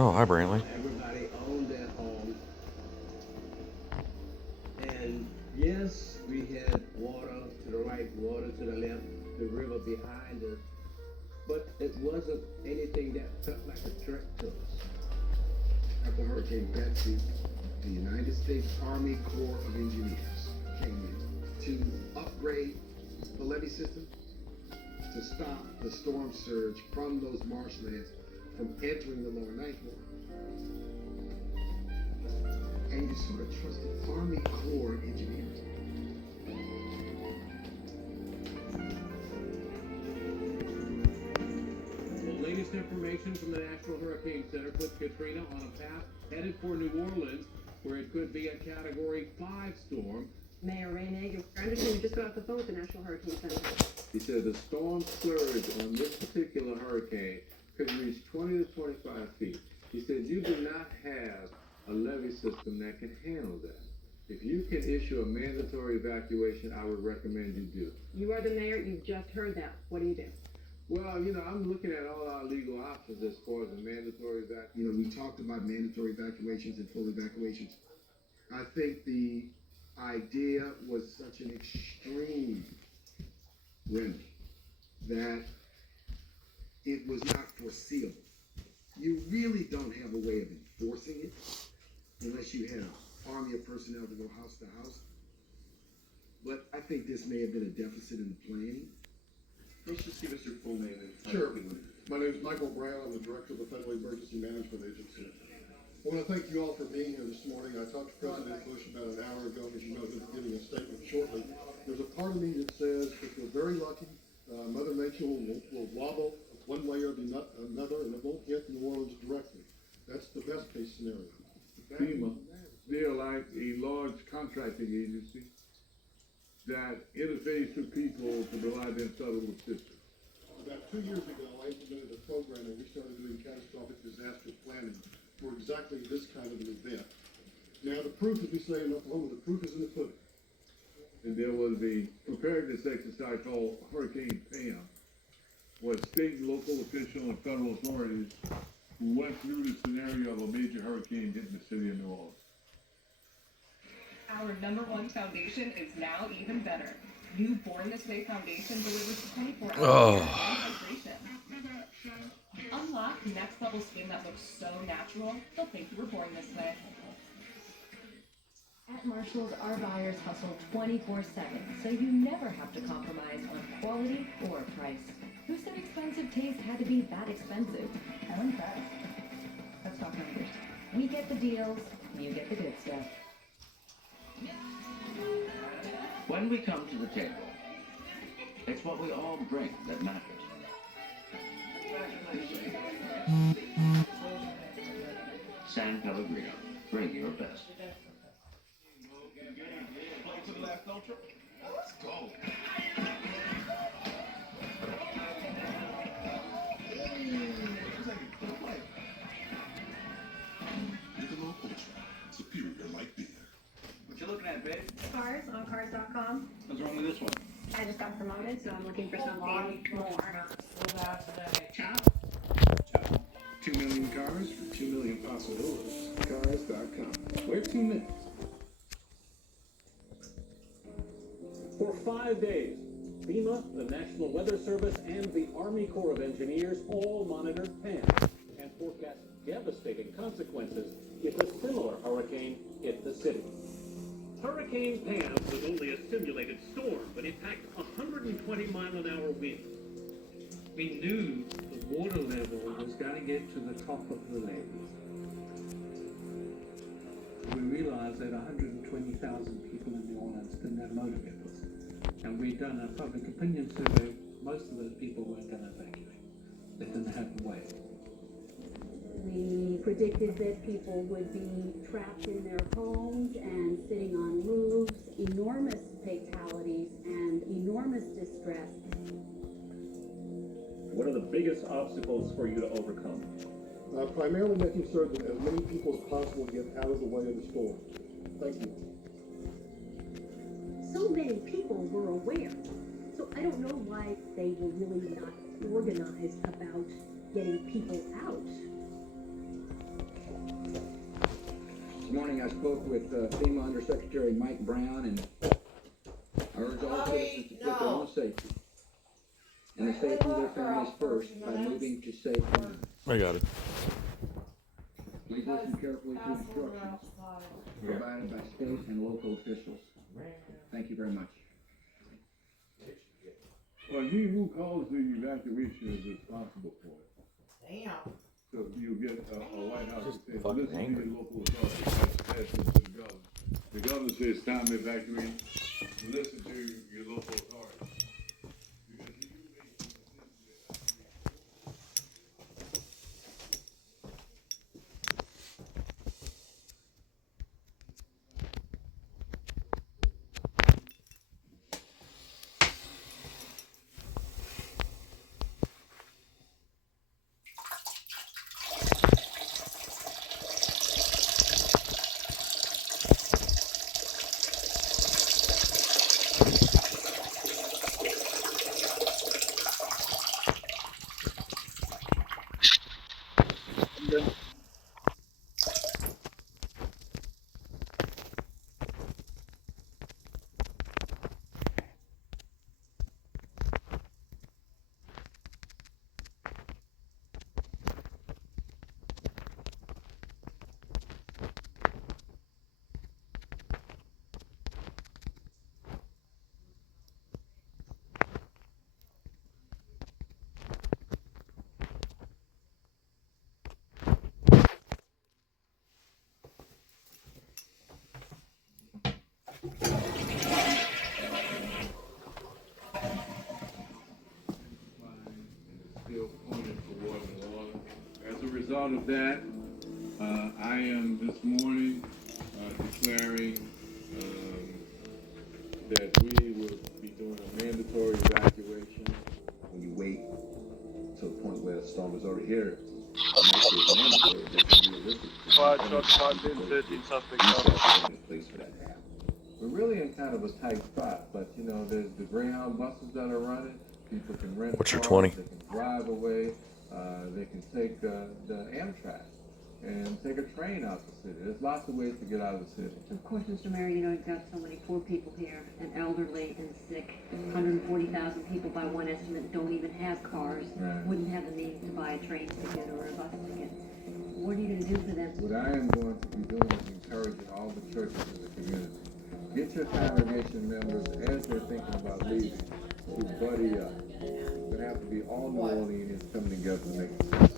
Oh, hi, Brantley. Everybody owned their home. And yes, we had water to the right, water to the left, the river behind us. But it wasn't anything that felt like a threat to us. After Hurricane Betsy, the United States Army Corps of Engineers came in to upgrade the levee system to stop the storm surge from those marshlands from entering the lower ninth ward. And you sort of trust the Army Corps of Engineers. The latest information from the National Hurricane Center puts Katrina on a path headed for New Orleans, where it could be a Category 5 storm. Mayor Ray Nagin, I understand you just got off the phone with the National Hurricane Center. He said the storm surge on this particular hurricane could reach 20 to 25 feet. He said you do not have a levee system that can handle that. If you can issue a mandatory evacuation, I would recommend you do. You are the mayor, you've just heard that. What do you do? Well, I'm looking at all our legal options as far as a mandatory evacuation. We talked about mandatory evacuations and full evacuations. I think the idea was such an extreme remedy that it was not foreseeable. You really don't have a way of enforcing it unless you had an army of personnel to go house to house. But I think this may have been a deficit in the planning. Let's just give us your full name and Sure. My name is Michael Brown. I'm the director of the Federal Emergency Management Agency. I want to thank you all for being here this morning. I talked to President Bush about an hour ago. As you know, he'll be giving a statement shortly. There's a part of me that says if we're very lucky, Mother Nature will wobble one way or another, and it won't hit New Orleans directly. That's the best case scenario. FEMA, they're like a large contracting agency that interface with people to provide themselves with assistance. About 2 years ago, I implemented a program and we started doing catastrophic disaster planning for exactly this kind of an event. Now, the proof, as we say in Oklahoma, the proof is in the pudding. And there was a preparedness exercise called Hurricane Pam, where state and local official and federal authorities went through the scenario of a major hurricane hitting the city of New Orleans. Our #1 foundation is now even better. New Born This Way Foundation delivers 24 hours of hydration. Unlock next level skin that looks so natural, they'll think you were born this way. At Marshall's, our buyers hustle 24/7, so you never have to compromise on quality or price. Who said expensive taste had to be that expensive? I like that. Let's talk numbers. We get the deals, you get the good stuff. When we come to the table, it's what we all bring that matters. San Pellegrino, bring your best. To the last ultra? Let's go. Superior light beer. What you looking at, babe? Cars on cars.com. What's wrong with this one? I just got promoted, so I'm looking for something more. Chop. 2 million cars for 2 million possibilities. Cars.com. Wait 2 minutes. For 5 days, FEMA, the National Weather Service, and the Army Corps of Engineers all monitored Pam and forecast devastating consequences if a similar hurricane hit the city. Hurricane Pam was only a simulated storm, but it packed 120-mile-an-hour winds. We knew the water level was going to get to the top of the levee. We realized that 120,000 people in New Orleans didn't have motor vehicles. And we'd done a public opinion survey. Most of those people weren't going to evacuate. They didn't have a way. We predicted that people would be trapped in their homes and sitting on roofs, enormous fatalities and enormous distress. What are the biggest obstacles for you to overcome? Primarily making sure that as many people as possible get out of the way of the storm. Thank you. So many people were aware. So I don't know why they were really not organized about getting people out. This morning I spoke with FEMA Undersecretary Mike Brown, and I urge all citizens to put their own safety and the safety of their families first by moving to safe homes. I got it. Please listen carefully to instructions provided by state and local officials. Thank you very much. Well, he who calls the evacuation is responsible for it. Damn. So you get a White House that says, fucking listen to angry. your local authorities, pass this to the governor. The governor says, time to evacuate, listen to your local authorities. Because you may be assisted still pointed toward the water. As a result of that, I am this morning declaring that we will be doing a mandatory evacuation. When you wait to the point where the storm is already here, it makes it mandatory, but it's realistic. 5 shots, 13 suspects out. Place for that to happen. We're really in kind of a tight spot, but you know, there's the Greyhound buses that are running. People can rent What's your cars, 20? They can drive away. They can take the Amtrak and take a train out the city. There's lots of ways to get out of the city. Of course, Mr. Mayor, you know, you've got so many poor people here, and elderly and sick. 140,000 people by one estimate don't even have cars, Right. wouldn't have the means to buy a train ticket or a bus ticket. What are you going to do for them? What I am going to be doing is encouraging all the churches in the community. Get your congregation members, as they're thinking about leaving, to buddy up. It's going to have to be all New Orleans coming together to make it happen.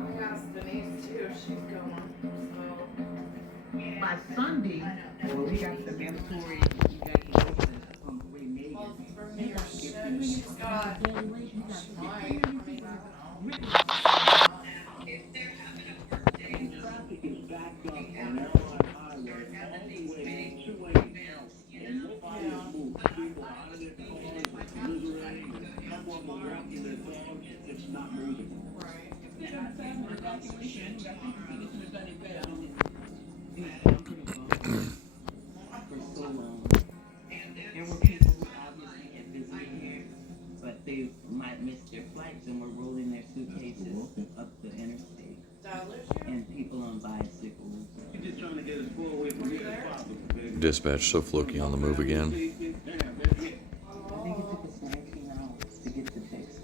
I asked Denise too, she's going, By Sunday, well, we got the mandatory evacuation from 3 million. well, for me, she's got, she might, Traffic is backed up on Airline Highway all the way to Wayne House, and nobody has moved. People are out of their cars, deliberating, and someone will walk in their dog, it's not moving. right. For so long. There were people who obviously had visited here, but they might miss their flights and were rolling their suitcases up the interstate. And people on bicycles. We're just trying to get as far away from here as possible, baby. Dispatch so fluky on the move again. I think it took us 19 hours to get to Texas.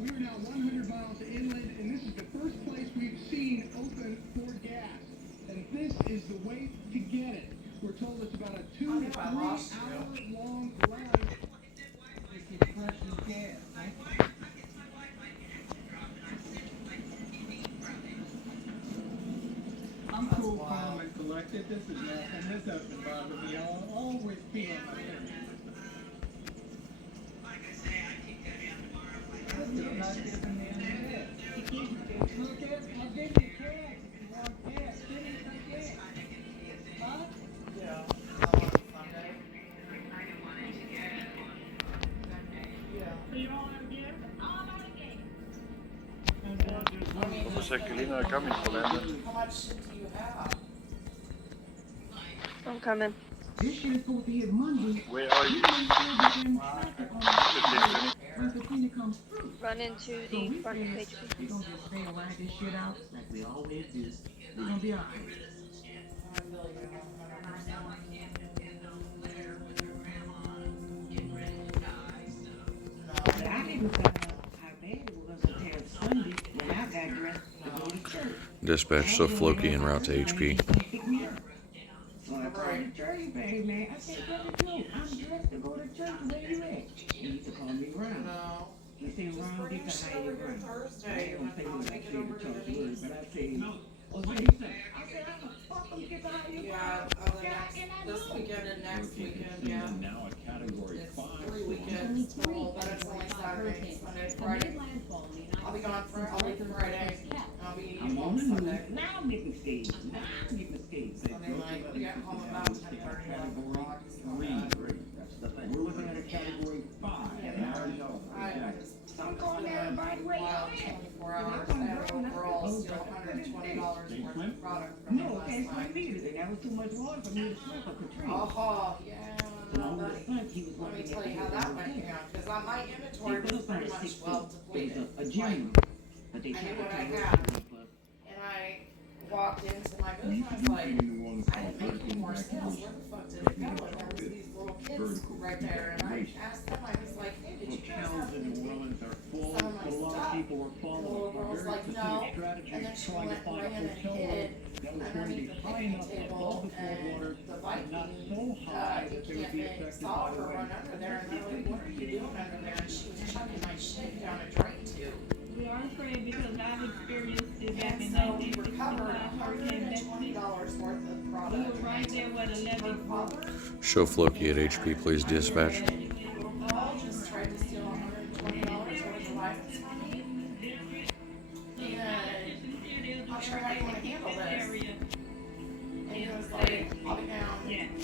We are now 100 miles inland, and this is the first place we've seen open for gas. And this is the way to get it. We're told it's about a 2 to 3 hour long run. This is crushing gas, right? I'm cool, calm, and collected. This is nothing. This doesn't bother me. I'll always be on my own. This is not giving me any gas. Look at, I'll give you cash if you want gas. Give me some gas. Huh? Yeah, that one Sunday. Yeah. So you all have gas? Kommer säkerligen coming for them. How much do you have? I'm coming. This shit is supposed to hit Monday. Where are you? Once the thing comes through. run into So the we front said, page. we're gonna just stay and ride this shit out like we always do. We're gonna be alright. I feel like I'm 100%. But I didn't find out how bad it was until Sunday when I got dressed to go to church. Dispatch so fluky en route to HP. So I called the church baby, man. I said, Brother Joe, I'm dressed to go to church. Where you at? He used to call me Ron. No. He said, Just Ron, bring get your the shit how over you here run. Thursday I and don't I'll think take it I over to said the Denise. but I said, oh, what he said? I said, how the fuck I'm get the how you Yeah, run? this weekend and next weekend, Season yeah. now a Category It's 5 3 storm. weekends total, but it's only Saturday, Sunday, Friday. I'll be gone for, I'll leave Friday, and I'll be I'm on home the Sunday. news. Now I'm getting scared. Now I'm getting scared. Sunday night, we get home about 10:30, 11 o'clock. We're looking at a Category 5. I'm calling everybody way Wild out. 24 hours, they had overall still $120 worth of product from No, last can't time. swim either. That was too much water for me to swim for Katrina. Oh, yeah, So no, on the buddy. front, he was Let me looking tell at you me how with that a went thing. down, because my They inventory put was us on pretty a much 6 well foot. depleted. There's a gym, but they I tried knew to what I pay us had. 20 bucks. And I walked into my booth and I was like, I didn't make any more sales. Where the fuck did it go? And there was these little kids right there. And I asked them, I was like, hey, did you guys have any some of my stuff? And the little girl was like, no. And then she went and ran and hid underneath the picnic table. And the Viking encampment saw her run under there. And they're like, what are you doing under there? And she was chucking my shit down a drain tube. We are afraid because I've experienced it back And in so we 1965 recovered Hurricane Betsy. $120 worth of We product. were right there where the levee broke. Show Floki at HP, please, dispatch. All just tried to steal $120 worth of items from me. And I'm sure how you want to handle this. And he was like, I'll be down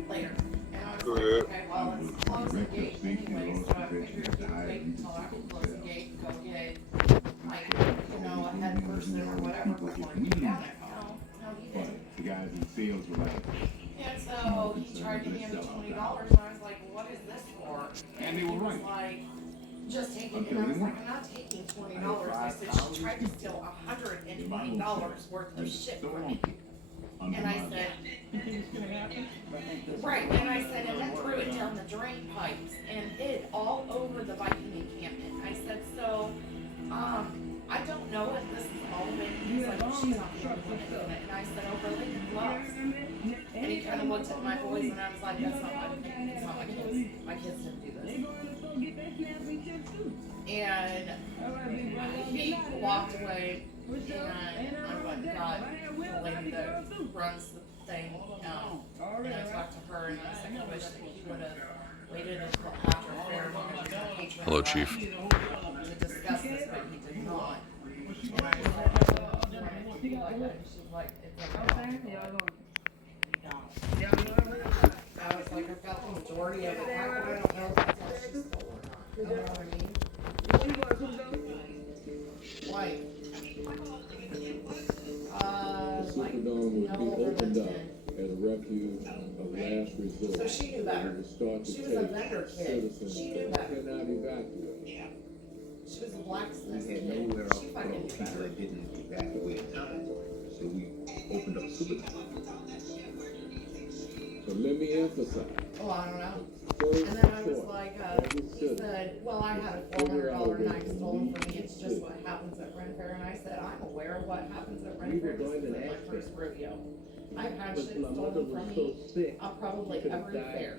later. And I was like, okay, well, it's close the gate anyway, so I figured you could wait until I could close the gate and go get, like, you know, a head person or whatever before you get down there. No, he didn't. The guys in sales were like, And so he tried to hand me $20, and I was like, what is this for? And they were he was right. like, just take it. And I was like, I'm not taking $20. I said, she tried to steal $120 worth of shit from me. And I said, right, and I said, and then threw it down the drain pipes and hid all over the Viking encampment. I said, so, I don't know if this is all of it. He's like, well, she's not the only one doing it. And I said, oh, really? Gloves. And he kind of looked at my boys and I was like, that's not my kids. My kids didn't do this. And he walked away and I went and got the lady that runs the thing, and I talked to her and I was like, I wish that he would have waited until after fair because he's a patron. Hello, Chief. To discuss this, but he did not. And I said, you want it to be like that? And she's like, it's okay. I was like, I've got the majority of it. I don't know if that's all she stole or not. You know what I mean? White. Superdome would be opened up as a refuge of last resort. So she knew better. It would start to She was a take vendor kid. citizens She knew that better. cannot evacuate. She was a blacksmith We had kid. nowhere else She to fucking go. knew People better. that didn't evacuate in time. So we opened up Superdome. So let me emphasize. Oh, I don't know. First And then I was choice, like, every he citizen said, well, I had a $400 knife stolen from me. It's just what happens at Ren Fair. And I said, I'm aware of what happens at Ren Fair. This isn't my first rodeo. I've had shit stolen from me probably every fair,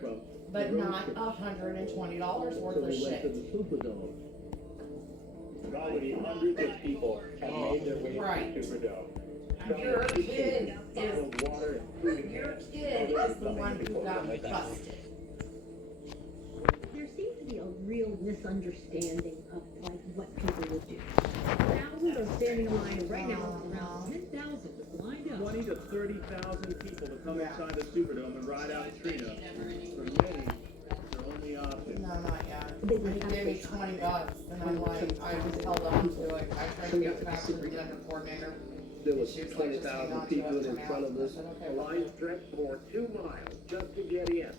but not $120 worth of shit. Already hundreds of people have made their way Right. to Superdome. Your kid is the one who got busted. There seems to be a real misunderstanding of like what people would do. Thousands are standing in line right now, around 10,000 lined up. 20 to 30,000 people to come inside the Superdome and ride out Trina. For many, it's their only option. No, not yet. He gave me $20, and I'm like, I just held on to it. I tried to get back to the vendor coordinator. There was She was like, just hang 20,000 on to people it for in now. front of us. I said, okay, The well, line stretched for 2 miles just to get in.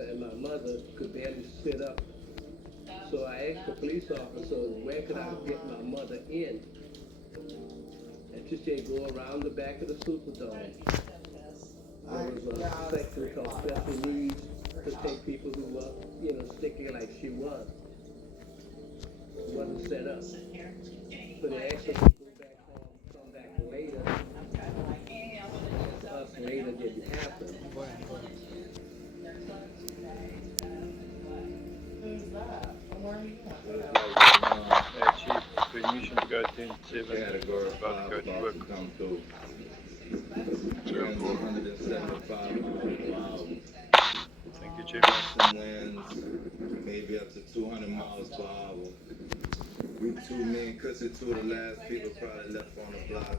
And my mother could barely sit up. So I asked the police officer, where could I get my mother in? And she said, go around the back of the Superdome. There was a section called special needs to take people who were, you know, sticky like she was. It wasn't set up. So they asked us to go back home, come back later. To us, later didn't happen. Who's that? Where are you Chief, permission to go 10-7. Yeah, to go About to go to work. come through. 175 miles. Thank you, Chief. Some winds, maybe up to 200 miles per hour. Me and Cussy, two of the last people probably left on the block.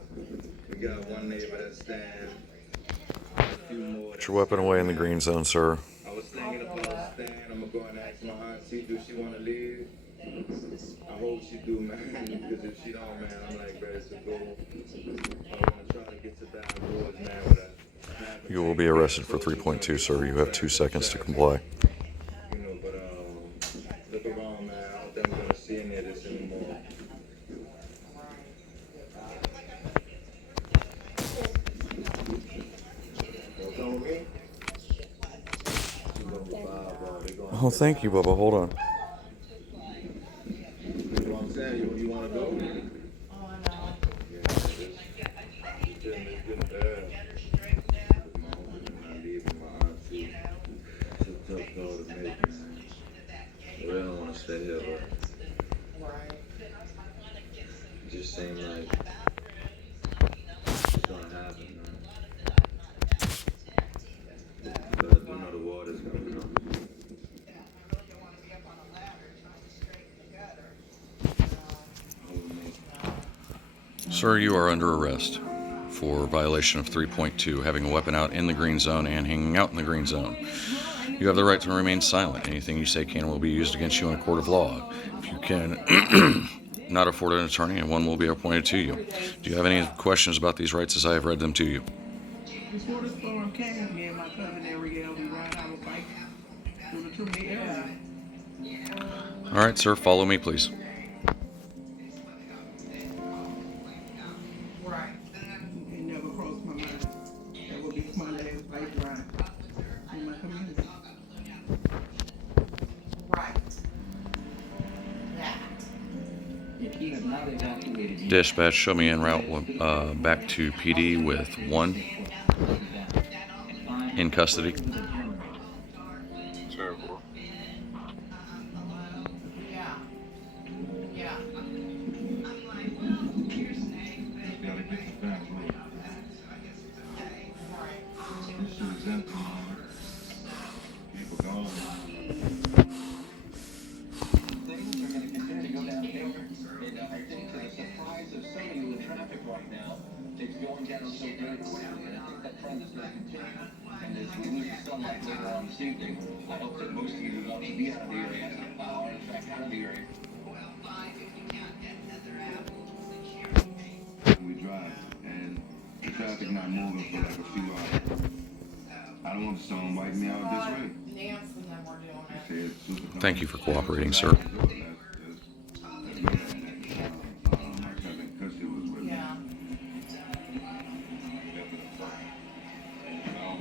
We got one neighbor that's staying. A few more. Put your weapon away in the green zone, sir. I was thinking about staying. I'm gonna go and ask my auntie, do she want to leave? I hope she do, man. Because if she don't, man, I'm like ready to go. I want to try to get to that woods, man. With a You will be arrested for 3.2, sir. You have 2 seconds to comply. You know, but look around, man. I don't think we're gonna see any of this anymore. Oh, thank you, Bubba. Hold on. You know what I'm saying? You want to go? Oh, I know. Yeah, it's getting bad. I'm leaving my auntie. It's a tough call to make. I really don't want to stay here, but Right. it just seemed like it's gonna happen, man. But I do know the water's gonna come. Sir, you are under arrest for violation of 3.2, having a weapon out in the green zone and hanging out in the green zone. You have the right to remain silent. Anything you say can and will be used against you in a court of law. If you can not afford an attorney, and one will be appointed to you. Do you have any questions about these rights as I have read them to you? Before the storm came, me and my cousin Ariel, we ride our bike through the Trinity area. All right, sir, follow me, please. Right. It never crossed my mind. That would be my last bike ride in my community. Right. That. Dispatch, show me en route back to PD with 1 in custody. Terrible. Yeah. Yeah. It's going down so very quickly, and I think that trend is going to continue. And as we lose the sunlight later on this evening, I hope that most of you who want to be out of the area are in fact out of the area. We drive, and the traffic not moving for like a few hours. I don't want the storm wipe me out this way. Nancy and them were doing it. Thank you for cooperating, sir. Yeah.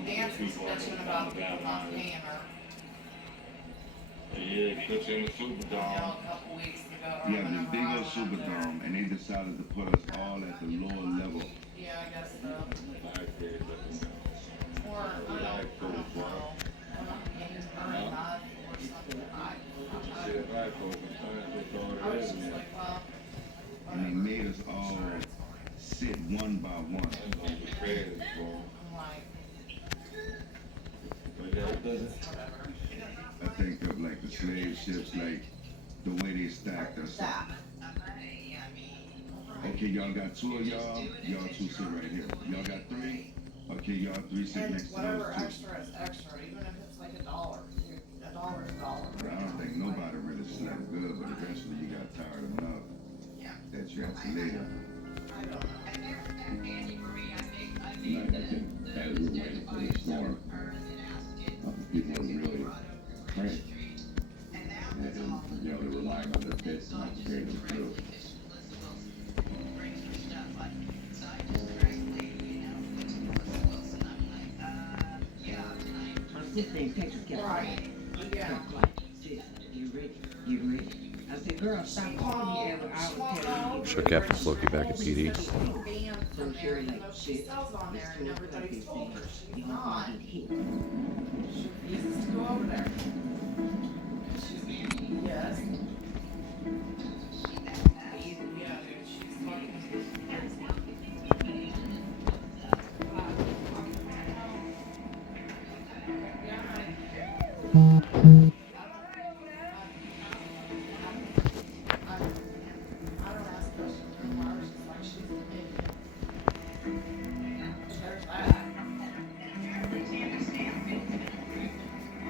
Nancy's bitching about people not paying her. Yeah, put you in the Superdome. A couple weeks ago. Yeah, this big old Superdome, and they decided to put us all at the lower level. Yeah, I guess so. Or, I don't know. Or not, or something. I was just like, well. And they made us all sit one by one. I'm like, I think of like the slave ships, like the way they stacked us up. Okay, y'all got 2 of y'all 2 sit right here. Y'all got 3? Okay, y'all 3 sit and next to whatever those 2. extra is extra, even if it's like $1. $1 is $1. I don't think nobody really slept good, but eventually you got tired enough that you had to lay down. I don't know. Like, I think as we were waiting for the storm, people were really cramped. And, you know, they were underfit, not carry them through. My sister in Texas kept Right. Yeah. kept quiet. Sis, get ready, get ready. I said, girl, stop calling me every hour telling me. Show Captain Floki back at PD. So she was like, sis, She sells on there and everybody's told her she's not. She She refuses to go over there. Yes. Yeah, dude, she's fucking.